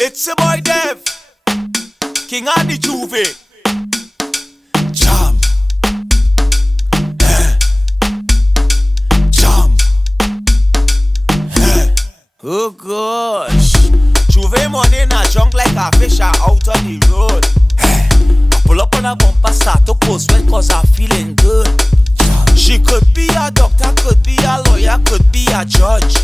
It's a boy Dev, King of the J'ouvert. Jam, jam. Oh gosh, J'ouvert money na junk like a fish out on the road. I pull up on a bumper, start to post sweat cause I'm feeling good. She could be a doctor, could be a lawyer, could be a judge.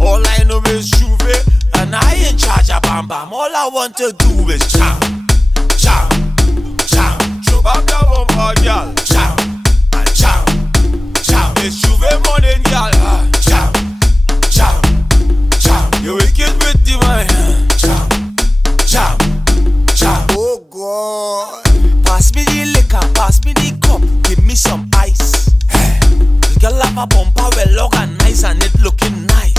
All I know is J'ouvert, and I ain't charge of bam bam. All I want to do is jam, jam, jam. Show back the bumper, girl. Jam, and jam, jam. It's J'ouvert morning, girl. Jam, jam, jam. You wicked with the mind. Jam, jam, jam. Oh God. Pass me the liquor, pass me the cup. Give me some ice. The girl have a bumper well organized and it looking nice.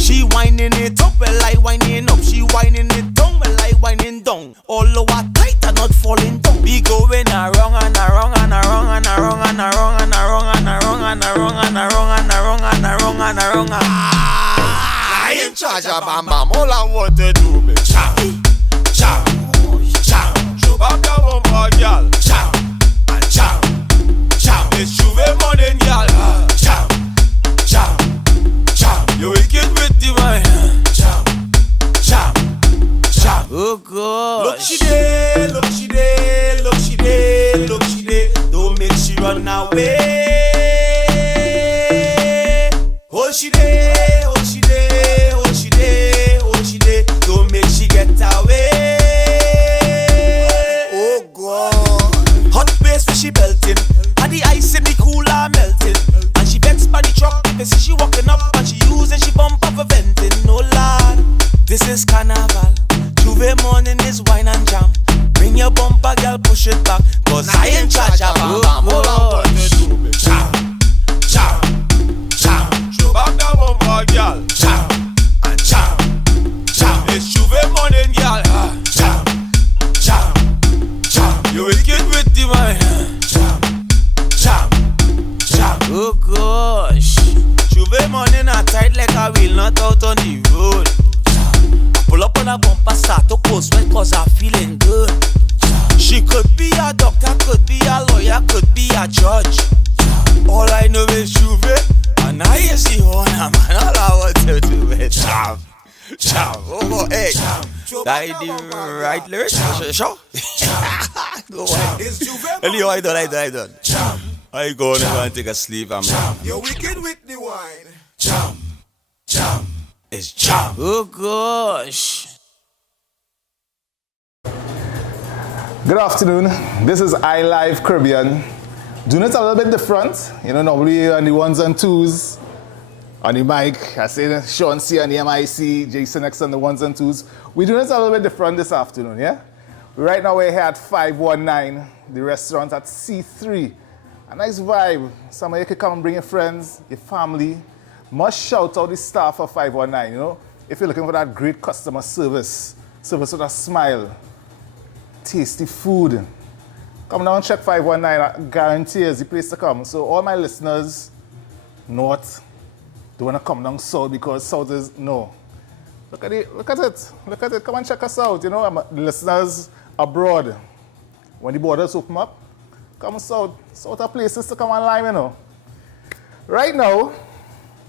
She whining it up, well I whining up. She whining it down, well I whining down. All over tight and not falling down. Be going around and around and around and around and around and around and around and around and around and around and around and around. I ain't charge of bam bam. All I want to do is jam, jam, jam. Show back the bumper, girl. Jam, and jam, jam. It's J'ouvert morning, girl. Jam, jam, jam. You wicked with the mind. Jam, jam, jam. Oh God. Look she there, look she there, look she there, look she there. Don't make she run away. Hold she there, hold she there, hold she there, hold she there. Don't make she get away. Oh God. Hot place where she belting, and the ice in the cooler melting. And she vexed by the truck, you see she walking up and she using she bump up for venting. No lad, this is carnival. J'ouvert morning is wine and jam. Bring your bumper, girl, push it back, cause I ain't charge of bam bam. All I want to do is jam, jam, jam. Show back the bumper, girl. Jam, and jam, jam. It's J'ouvert morning, girl. Jam, jam, jam. You wicked with the mind. Jam, jam, jam. Oh gosh, J'ouvert morning are tight like a wheel not out on the road. I pull up on a bumper, start to post sweat cause I'm feeling good. She could be a doctor, could be a lawyer, could be a judge. All I know is J'ouvert, and I ain't see honor, man. All I want to do is jam, jam. Oh, hey, that is the right lyrics? Sure? Go on. Anyway, I done. I go and go and take a sleep. You're wicked with the wine. Jam, jam. It's jam. Oh gosh. Good afternoon. This is iLive Caribbean. Doing it a little bit different. You know, normally on the ones and twos, on the mic, I say Shuan C on the MIC, Jason X on the ones and twos. We're doing it a little bit different this afternoon, yeah? Right now we're here at 519, the restaurant at C3. A nice vibe. Some of you can come and bring your friends, your family. Must shout out the staff of 519, you know? If you're looking for that great customer service with a smile, tasty food, come down and check 519. I guarantee it's the place to come. So all my listeners, north, don't want to come down south because south is no. Look at it. Come and check us out. You know, the listeners abroad, when the borders open up, come south. South are places to come online, you know. Right now,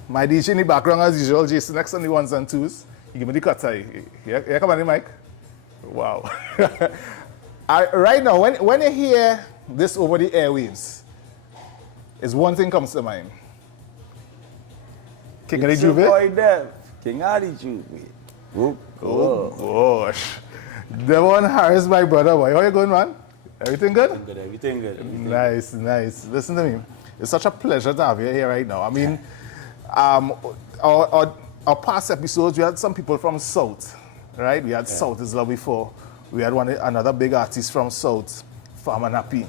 my DJ in the background as usual, Jason X on the ones and twos. You give me the cutter. Here come on the mic. Wow. Right now, when you hear this over the airwaves, is one thing comes to mind. King of the J'ouvert? King of the J'ouvert. Oh gosh. Devon Harris, my brother. Boy. How you going, man? Everything good? Everything good. Nice. Listen to me. It's such a pleasure to have you here right now. I mean, our past episodes, we had some people from South, right? We had South is Love before. We had another big artist from South, Farmer Nappy.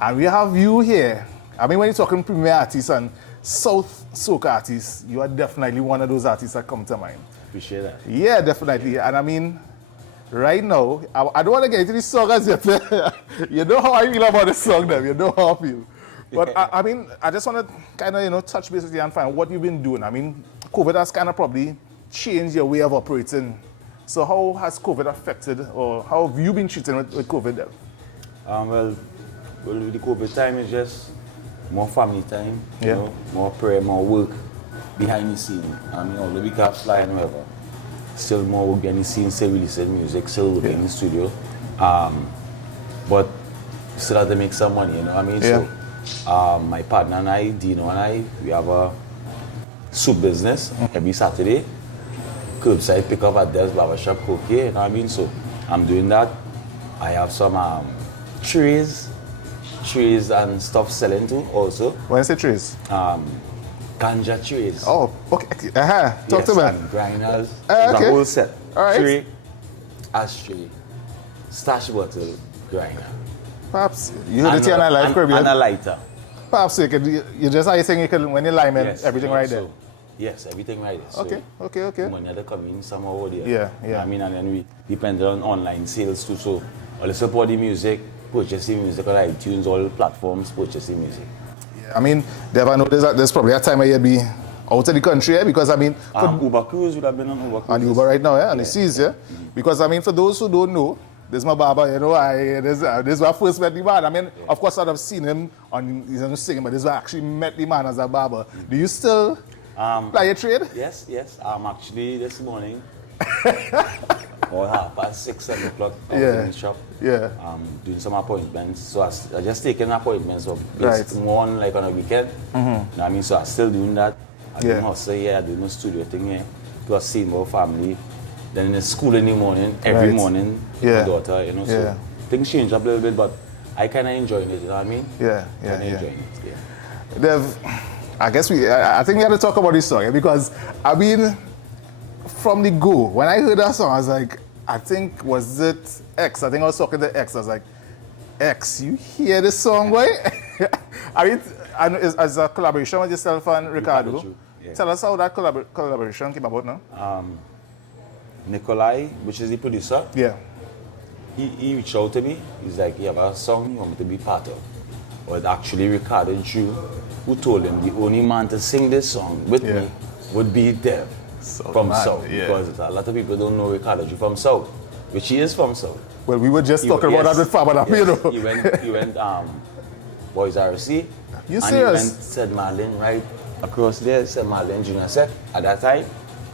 And we have you here. I mean, when you're talking premier artists and South soca artists, you are definitely one of those artists that come to mind. Appreciate that. Yeah, definitely. And I mean, right now, I don't want to get into the song as yet. You know how I feel about the song, then. You know how I feel. But I mean, I just want to kind of, touch base with you and find out what you've been doing. I mean, COVID has kind of probably changed your way of operating. So how has COVID affected, or how have you been treating with COVID then? Well, with the COVID time, it's just more family time, Yeah. more prayer, more work behind the scene. I mean, although we can't fly and whatever, still more work behind the scene, still releasing music, still working in the studio. But still have to make some money, you know what I mean? Yeah. So my partner and I, Dino and I, we have a soup business every Saturday. Curbside pick up at Del's Barber Shop Crew, you know what I mean? So I'm doing that. I have some trees and stuff selling too also. When you say trees? Ganja trees. Oh, okay. Talk to me. And grinders. Okay. The whole set. All right. Tree, ashtray, stash bottle, grinder. Perhaps you heard it here on iLive Caribbean. And a lighter. Perhaps you just are you saying you can, when you lime it, everything right there. Yes, everything right there. Okay, so okay. money that come in somehow over there. Yeah. I mean, and then we depend on online sales too. So all the support the music, purchasing music on iTunes, all platforms, purchasing music. I mean, Dev, I know there's probably a time where you'll be out of the country, because I mean... Uber Cruise would have been on Uber Cruise. On Uber right now, yeah, on the seas, yeah? Because I mean, for those who don't know, this is my barber, this is where I first met the man. I mean, of course I'd have seen him on singing, but this is where I actually met the man as a barber. Do you still play your trade? Yes. Actually this morning, or 6:30, 7 o'clock, I was in the shop. Yeah. Doing some appointments. So I just taking appointments of Right. one like on a weekend. You know what I mean? So I'm still doing that. I do hustle here, I do my studio thing here. Plus seeing more family. Then in the school in the morning, every morning, Yeah. my daughter, so things change up a little bit, but I kinda enjoying it, you know what I mean? Yeah. Enjoying it, yeah. Dev, I guess I think we have to talk about this song, yeah, because I mean, from the go, when I heard that song, I was like, I think, was it X? I think I was talking to X. I was like, X, you hear this song, boy? I mean, I know it's a collaboration with yourself and Ricardo. Yeah. Tell us how that collaboration came about now. Nikolai, which is the producer, Yeah. he reached out to me. He's like, you have a song you want me to be part of. But actually Ricardo Drew, who told him the only man to sing this song with me would be Dev from South. Yeah. Because a lot of people don't know Ricardo Drew from South, which he is from South. Well, we were just talking about that with Fabada, you know. He went Boys RC. You and serious? he went St. Marlin right across there, St. Marlin Junior Sec. At that time,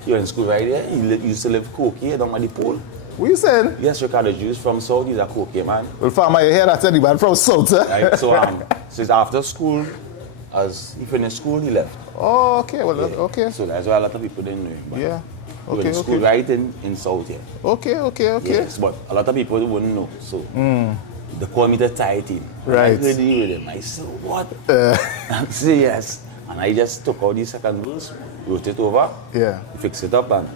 he was in school right there. He used to live Cokie down by the pool. What you saying? Yes, Ricardo Drew is from South. He's a Cokie man. Well, Farmer, you hear that anybody from South, eh? Right? So it's after school, as he finished school, he left. Oh, okay. Well, okay. So that's why a lot of people didn't know him. But Yeah. he went to school right in South here. Okay. Yes, but a lot of people wouldn't know. So they call me the tight in. Right. I heard you with him. I said, what? I said, yes. And I just took out the second verse, wrote it over, fixed it up, and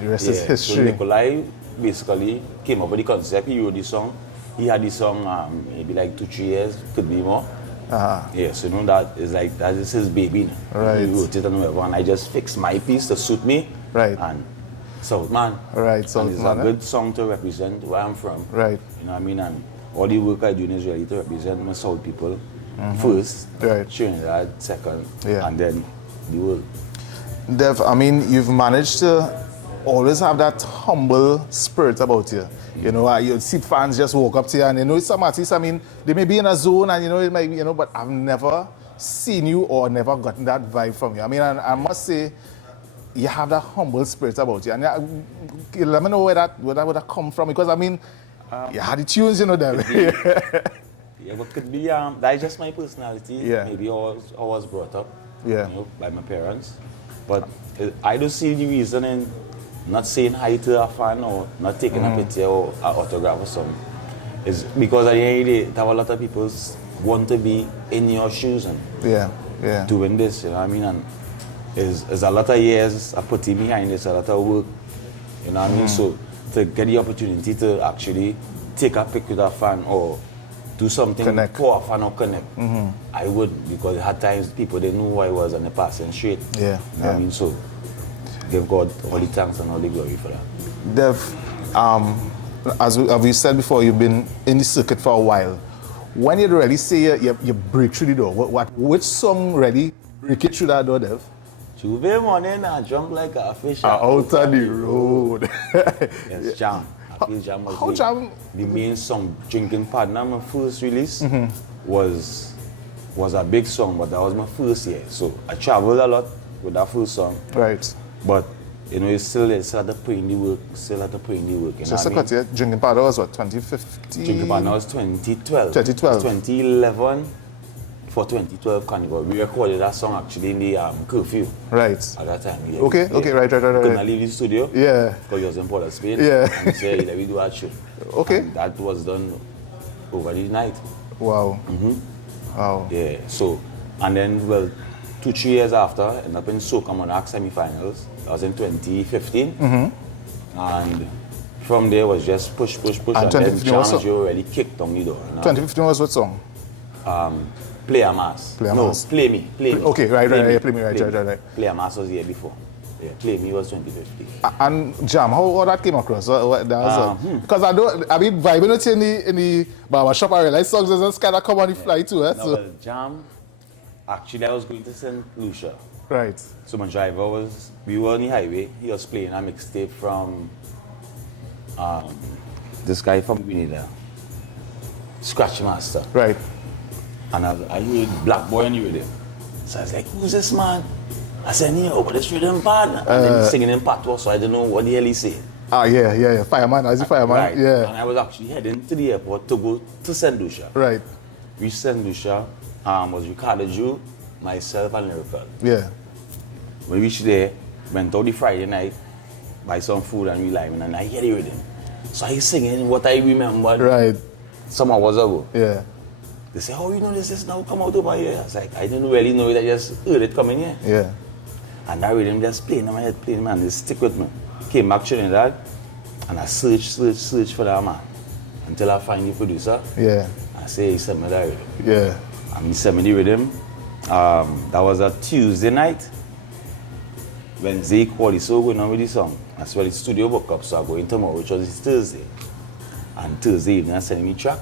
the rest is so history. Nikolai basically came up with the concept. He wrote the song. He had the song maybe like 2-3 years, could be more. Yeah, so that is his baby now. Right. He wrote it and whatever, and I just fixed my piece to suit me. Right. And South Man. Right, South and it's Man, a good song to represent where I'm from. Right. You know what I mean? And all the work I do is really to represent my South people first, Right. Trinidad second, Yeah. and then the world. Dev, I mean, you've managed to always have that humble spirit about you. You know, you see fans just walk up to you, and some artists, I mean, they may be in a zone, and it might be, but I've never seen you or never gotten that vibe from you. I mean, I must say, you have that humble spirit about you. And let me know where that would have come from, because I mean, you had the tunes, Dev. Yeah, but could be that's just my personality. Yeah. Maybe I was brought up, Yeah. by my parents. But I don't see the reason in not saying hi to a fan or not taking a picture or an autograph or something. It's because at the end of the day, there are a lot of people want to be in your shoes and doing this, you know what I mean? And it's a lot of years I put in behind this, a lot of work, you know what I mean? So to get the opportunity to actually take a pic with a fan or do something for a fan or connect, I would, because at times people didn't know who I was and they passing straight. Yeah. You know what I mean? So give God all the thanks and all the glory for that. Dev, as we said before, you've been in the circuit for a while. when you really say you break through the door, which song really break it through that door, Dev? J'ouvert morning, I jump like a fish Out on the road. Yes, Jam. I feel Jam How was Jam? the main song. Drinking Partner, my first release, was a big song, but that was my first year. So I traveled a lot with that first song. Right. But you know, it's still had to put in the work, You know So what I mean? Drinking Partner was what, 2015? Drinking Partner was 2012. 2012. 2011 for 2012 Carnival. We recorded that song actually in the curfew Right. at that time. Yeah, Okay, right. Couldn't I leave the studio? Yeah. Because he was in Port of Spain. Yeah. And he said, let me do that show. Okay. And that was done over the night. Wow. Wow. Yeah. So, and then, well, 2-3 years after, I ended up in Soca Monarch semi-finals. That was in 2015. And from there was just push. And then 2015 also? Jam already kicked on the door. You know? 2015 was what song? Play a Mass. Play a no, Mass. Play Me. Okay, right, yeah, Play Me, right. Play a Mass was the year before. Yeah, Play Me was 2015. And Jam, how that came across? Because I mean, vibing it in the barber shop, I realized songs just kind of come on the fly too. No, well, Jam, actually I was going to St. Lucia. Right. So my driver we were on the highway, he was playing a mixtape from this guy from Trinidad, Scratch Master. Right. And I heard Black Boy on the rhythm. So I was like, who's this man? I said, yeah, but it's rhythm partner. And then he's singing in patois, so I don't know what the hell he said. Yeah. Fireman, as a fireman. Right. Yeah. And I was actually heading to the airport to go to St. Lucia. Right. Reached St. Lucia, was Ricardo Jew, myself, and Lyrical. Yeah. When we reached there, went out the Friday night, buy some food and we live, and I hear the rhythm. So I singing what I remembered Right. some hours ago. Yeah. They say, oh, you know this now come out over here. I was like, I didn't really know it, I just heard it coming here. Yeah. And that rhythm just playing in my head, man, it stick with me. Came back to Trinidad, and I search for that man. Until I find the producer. Yeah. I say, he sent me that rhythm. Yeah. And he sent me the rhythm. That was a Tuesday night. Wednesday, he called, so going on with the song. That's where the studio booked up, so I go in tomorrow, which was Thursday. And Thursday evening, I sent him a track.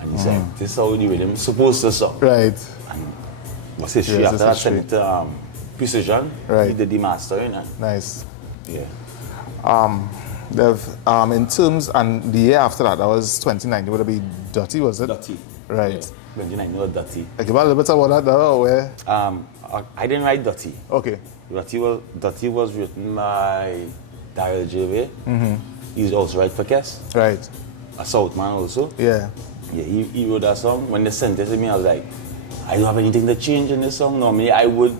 And he said, this is how the rhythm is supposed to sound. Right. And what's history? Yes, After that, I sent it to Precision. Right. He did the mastering. Nice. Yeah. In terms, and the year after that was 2019, would it be Dirty, was it? Dirty. Right. Yeah. 2019 was Dirty. Like, about a little bit about that, though, where? I didn't write Dirty. Okay. Dirty was written by Daryl J'ouvert. He's also write for Kes. Right. A South man also. Yeah. Yeah, he wrote that song. When they sent it to me, I was like, I don't have anything to change in this song. Normally, I would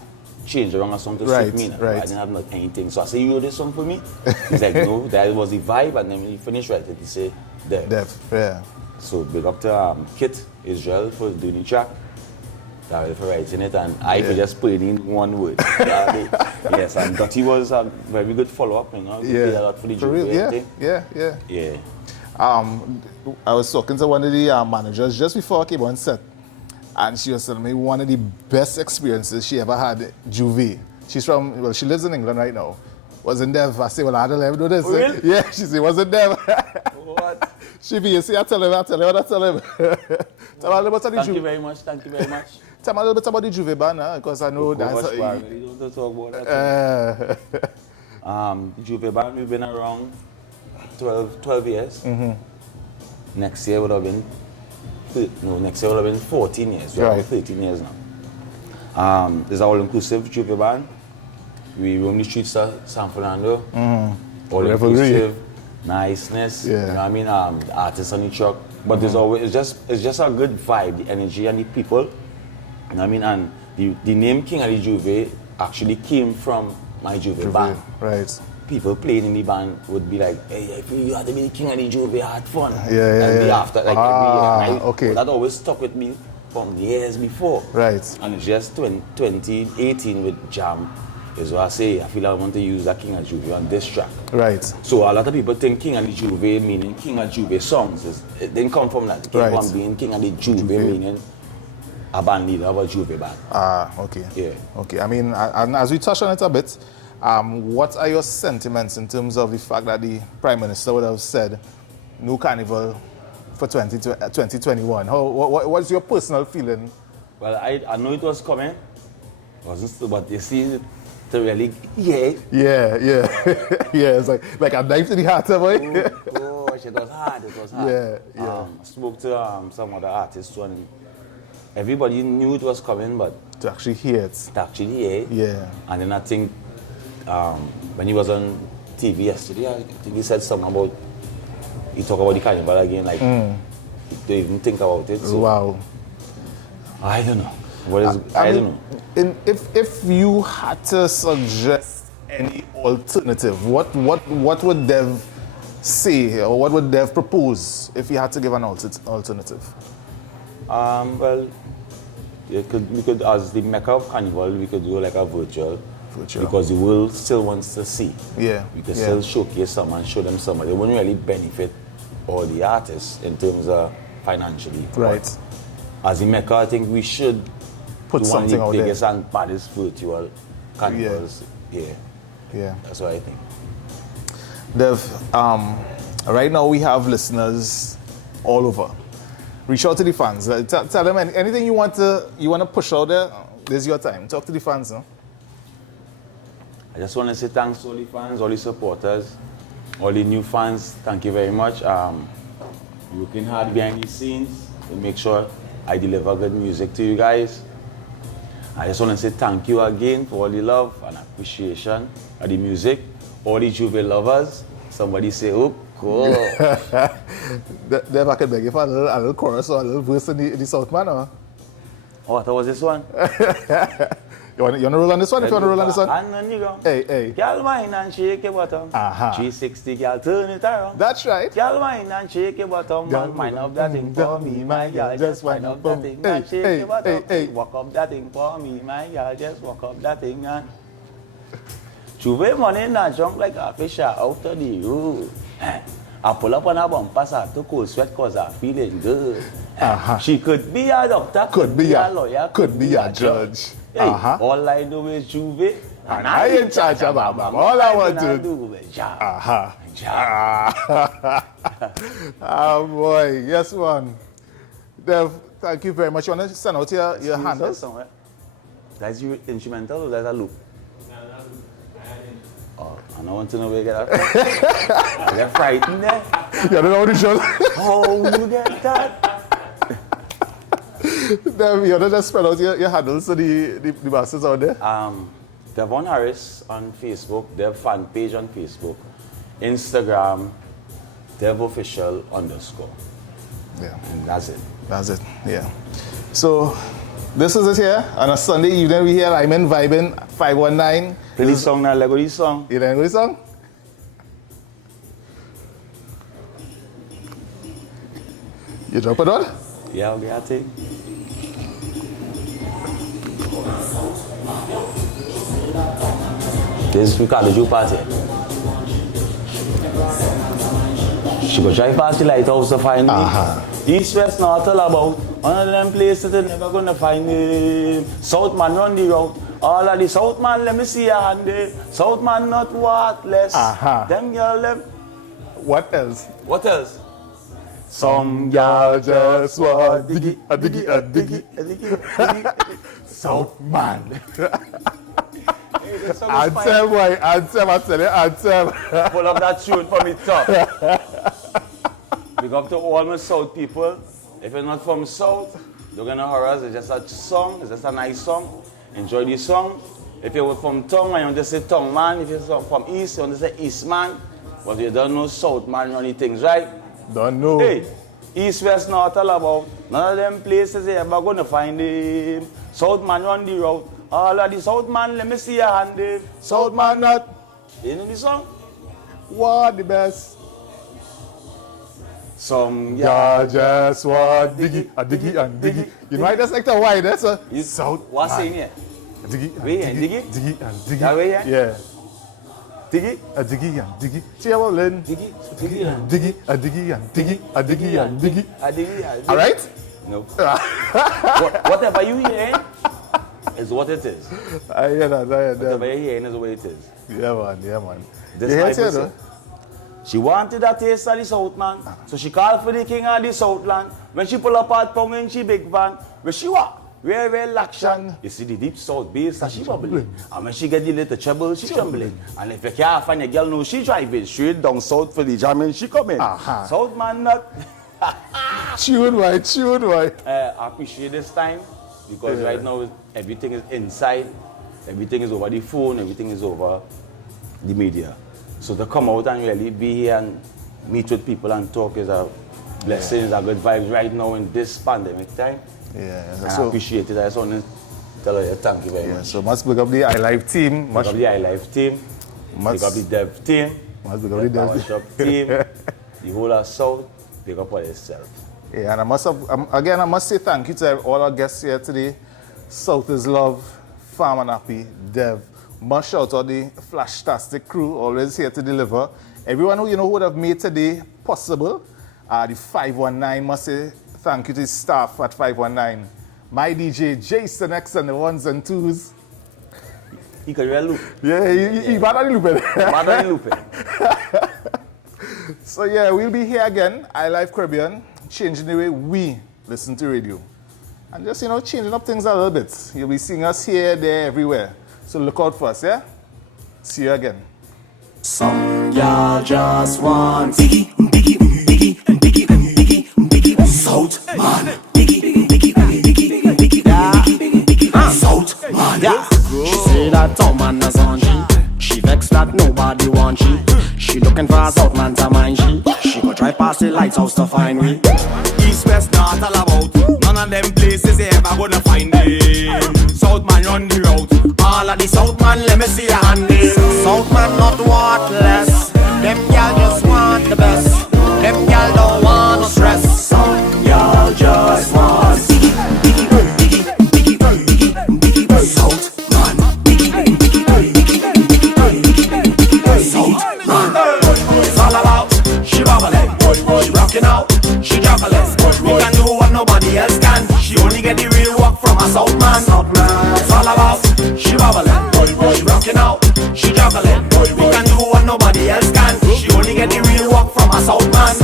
change around a song to suit me. Right. I didn't have anything. So I said, you wrote this song for me? He's like, no, that was the vibe. And then when he finished writing, he said, Def, yeah. So big up to Kit Israel for doing the track. Daryl for writing it. And I could just put it in one word. Yes, and Dirty was a very good follow-up. You know, he played a lot for the J'ouvert thing. Yeah. I was talking to one of the managers just before I came on set, and she was telling me one of the best experiences she ever had at J'ouvert. She lives in England right now. Was in Dev. I say, well, I don't let him do this. Oh, really? Yeah, she said, was in Dev. What? She be, you see, I tell him. Tell me a little bit Thank you very much. Tell me a little bit about the J'ouvert band, because I know that's... You don't have to talk about that. The J'ouvert band, we've been around 12 years. Next year would have been 14 years. We're Right. 13 years now. It's an all-inclusive J'ouvert band. We roam the streets of San Fernando. All-inclusive, niceness. Yeah. You know what I mean? The artists on the truck. But there's always it's just a good vibe, the energy and the people. You know what I mean? And the name King of the J'ouvert actually came from my J'ouvert band. Right. People playing in the band would be like, hey, I feel you had to be the king of the J'ouvert, had fun. Yeah. And be after, like every year. Okay. That always stuck with me from the years before. Right. And it's just 2018 with Jam is what I say, I feel I want to use that King of J'ouvert on this track. Right. So a lot of people think King of the J'ouvert meaning King of J'ouvert songs. It didn't come from that. It came from being King of the J'ouvert meaning a band leader of a J'ouvert band. Okay. Yeah. Okay, I mean, and as we touch on it a bit, what are your sentiments in terms of the fact that the Prime Minister would have said no carnival for 2021? What's your personal feeling? Well, I know it was coming, but you see, to really, yeah. Yeah. Yeah, it's like a knife to the heart, boy. Oh, gosh, it was hard. Yeah. I spoke to some other artists too, and everybody knew it was coming, but To actually hear it. Yeah. And then I think when he was on TV yesterday, I think he said something about, he talked about the carnival again, like, they even think about it. So Wow. I don't know. I don't know. If you had to suggest any alternative, what would Dev say, or what would Dev propose if you had to give an alternative? Well, we could, as the Mecca of Carnival, we could do like a virtual. Because the world still wants to see. Yeah. We could still showcase some and show them some. It wouldn't really benefit all the artists in terms of financially. Right. But as the Mecca, I think we should Put do something one of out the there. biggest and baddest virtual carnivals. Yeah. That's what I think. Dev, right now we have listeners all over. Reach out to the fans. Tell them anything you want to push out there. This is your time. Talk to the fans now. I just want to say thanks to all the fans, all the supporters, all the new fans. Thank you very much. Working hard behind the scenes to make sure I deliver good music to you guys. I just want to say thank you again for all the love and appreciation of the music. All the J'ouvert lovers. Somebody say, oh, cool. Dev, I could beg you for a little chorus or a little verse in the South Man, or? Oh, I thought it was this one. You want to roll on this one? If you want to roll on this one? And then you go. Hey. Girl, wine and shake your bottom. 360, girl, turn it around. That's right. Girl, wine and shake your bottom. Man, wind up that thing for me, my girl. Just wind up that thing and shake your bottom. Walk up that thing for me, my girl. Just walk up that thing and... J'ouvert money not jump like a fish out of the road. I pull up on a bumper, so I took cold sweat cause I'm feeling good. She could be a doctor, could be a lawyer, could be a judge. Hey, all I do is J'ouvert, and I in charge of Bam. All I want to do is job. Oh boy, yes one. Dev, thank you very much. You want to send out your handles? That's your instrumental or that's a loop? Oh, I don't want to know where you get that. I get frightened there. You don't know the show? How you get that? Dev, you want to just spell out your handles to the masses out there? Devon Harris on Facebook, Dev fan page on Facebook, Instagram, DevOfficial_. Yeah. And that's it. That's it, yeah. So, this is it here. On a Sunday evening, we here, Lyman vibing 519. Play this song now, Lego this song. You know this song? You drop it on? Yeah, okay, I take. This is Ricardo Ju party. She go drive past the lighthouse to find me. East, west, north, all about. One of them places they're never gonna find me. South man run the route. All of the South man, let me see your hand there. South man not worthless. Them girl them. What else? What else? Some girl just want diggy. South man. Anthem, boy, anthem, I tell you, anthem. Pull up that tune for me, top. Big up to all my South people. If you're not from South, don't get no horrors. It's just a song. It's just a nice song. Enjoy the song. If you're from Tongue, you want to say Tongue man. If you're from East, you want to say East man. But you don't know South man running things, right? Don't know. Hey, East, West, North, all about. None of them places you ever gonna find him. South man run the route. All of the South man, let me see your hand there. South man not. You know the song? What the best? Some y'all just want diggy. You know why that's like the why that's a South what's man. saying here? Diggy Diggy? and diggy. That way, yeah? Yeah. Diggy? A diggy and diggy. See how well then? Diggy? Diggy, a diggy and diggy, a diggy and diggy. Diggy. All right? No. Whatever you hear is what it is. I hear that. Whatever you hear is what it is. Yeah, man. This You hear my it here, person. She wanted a taste of the South, man. So she called for the king of the Southland. When she pull up at Pong in she big van, where she walk, real action. You see the deep South bass, and she bubbling. And when she get the little trouble, she trembling. And if you can't find a girl, no, she driving straight down South for the jamming, she coming. South man not. Tune white. I appreciate this time because right now everything is inside, everything is over the phone, everything is over the media. So to come out and really be here and meet with people and talk is a blessing, is a good vibes right now in this pandemic time. Yeah, I appreciate it. I just want to tell you thank you very much. So must pick up the iLive team. Pick up the iLive team, pick up the dev team, must pick up the Barber Shop team, the whole of South, pick up for yourself. Yeah, and I must say thank you to all our guests here today. South is Love, Farm and Happy, Dev. Must shout out the Flashtastic crew, always here to deliver. Everyone who who would have made today possible. The 519 must say thank you to the staff at 519. My DJ Jason X and the ones and twos. He can really loop. Yeah, he better loop it. So yeah, we'll be here again, iLive Caribbean, changing the way we listen to radio. And just, changing up things a little bit. You'll be seeing us here, there, everywhere. So look out for us, yeah? See you again. Some y'all just want Biggie, South man. Biggie, South man. Yeah. She say that Tom man is on she vexed that nobody want she looking for a South man to mind she go drive past the lighthouse to find we. East, west, north, all about. None of them places they ever gonna find them. South man run the route. All of the South man, let me see your hand there. South man not worthless. Them y'all just want the best. Them y'all don't want no stress. Some y'all just want South man. South man. It's all about she bubbling, she rocking out, she juggling. We can do what nobody else can. She only get the real work from a South man. It's all about she bubbling, she rocking out, she juggling. We can do what nobody else can. She only get the real work from a South man.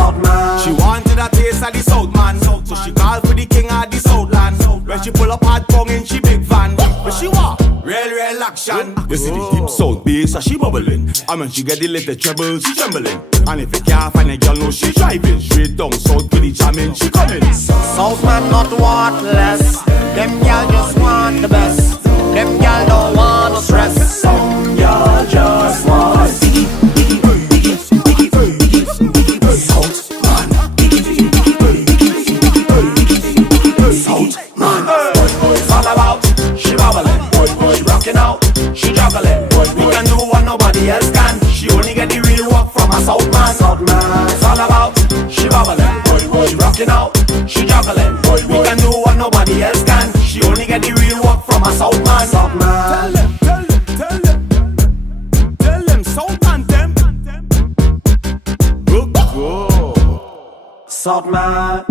She wanted a taste of the South man, so she called for the king of the Southland. When she pull up hard tongue in she big van, but she walk real action. You see the deep South bass, so she bubbling. And when she get the little trouble, she trembling. And if you can't find a girl, no, she driving straight down South with the jamming, she coming. South man not worthless. Them y'all just want the best. Them y'all don't want no stress. Some y'all just want South man. South man. It's all about she bubbling, she rocking out, she juggling. We can do what nobody else can. She only get the real work from a South man. It's all about she bubbling, she rocking out, she juggling. We can do what nobody else can. She only get the real work from a South man. Tell them, South man, them. Go. South man.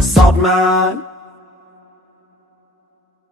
South man.